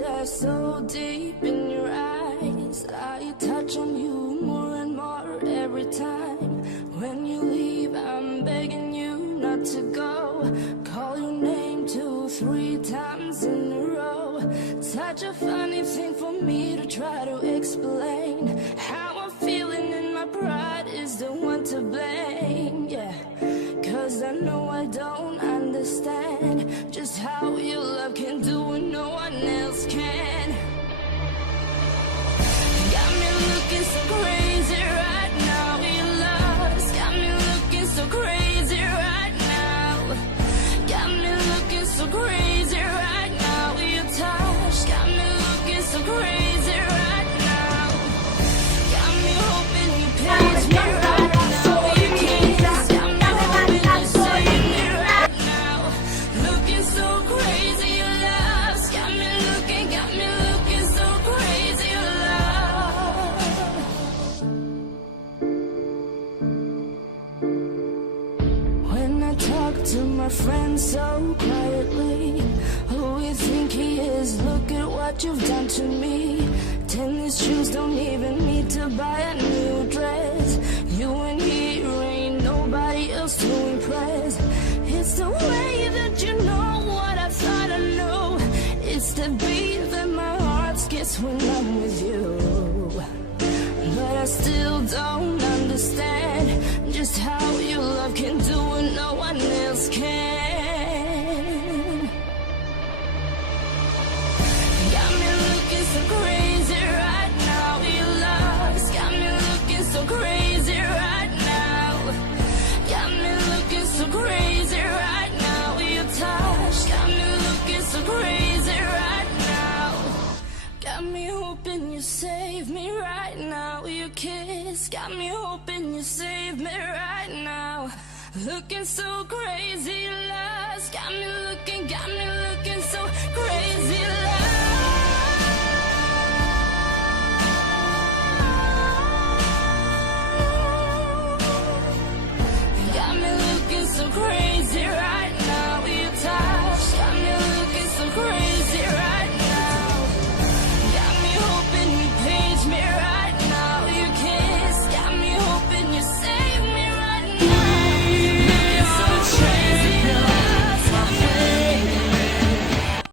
stare so deep in your eyes. I touch on you more and more every time. When you leave, I'm begging you not to go. Call your name 2, 3 times in a row. Such a funny thing for me to try to explain. How I'm feeling and my pride is the one to blame, yeah. Cause I know I don't understand just how your love can do what no one else can. Got me looking so crazy right now. Your love's got me looking so crazy right now. Got me looking so crazy right now. Your touch got me looking so crazy right now. Got me hoping you page me right now. Your kiss got me hoping you save me right now. Looking so crazy, your love's got me looking so crazy, your love. When I talk to my friends so quietly, who you think he is? Look at what you've done to me. Tennis shoes don't even need to buy a new dress. You and he ain't nobody else to impress. It's the way that you know what I thought I knew. It's the beat that my heart skips when I'm with you. But I still don't understand just how your love can do what no one else can. Got me looking so crazy right now. Your love's got me looking so crazy right now. Got me looking so crazy right now. Your touch got me looking so crazy right now. Got me hoping you save me right now. Your kiss got me hoping you save me right now. Looking so crazy.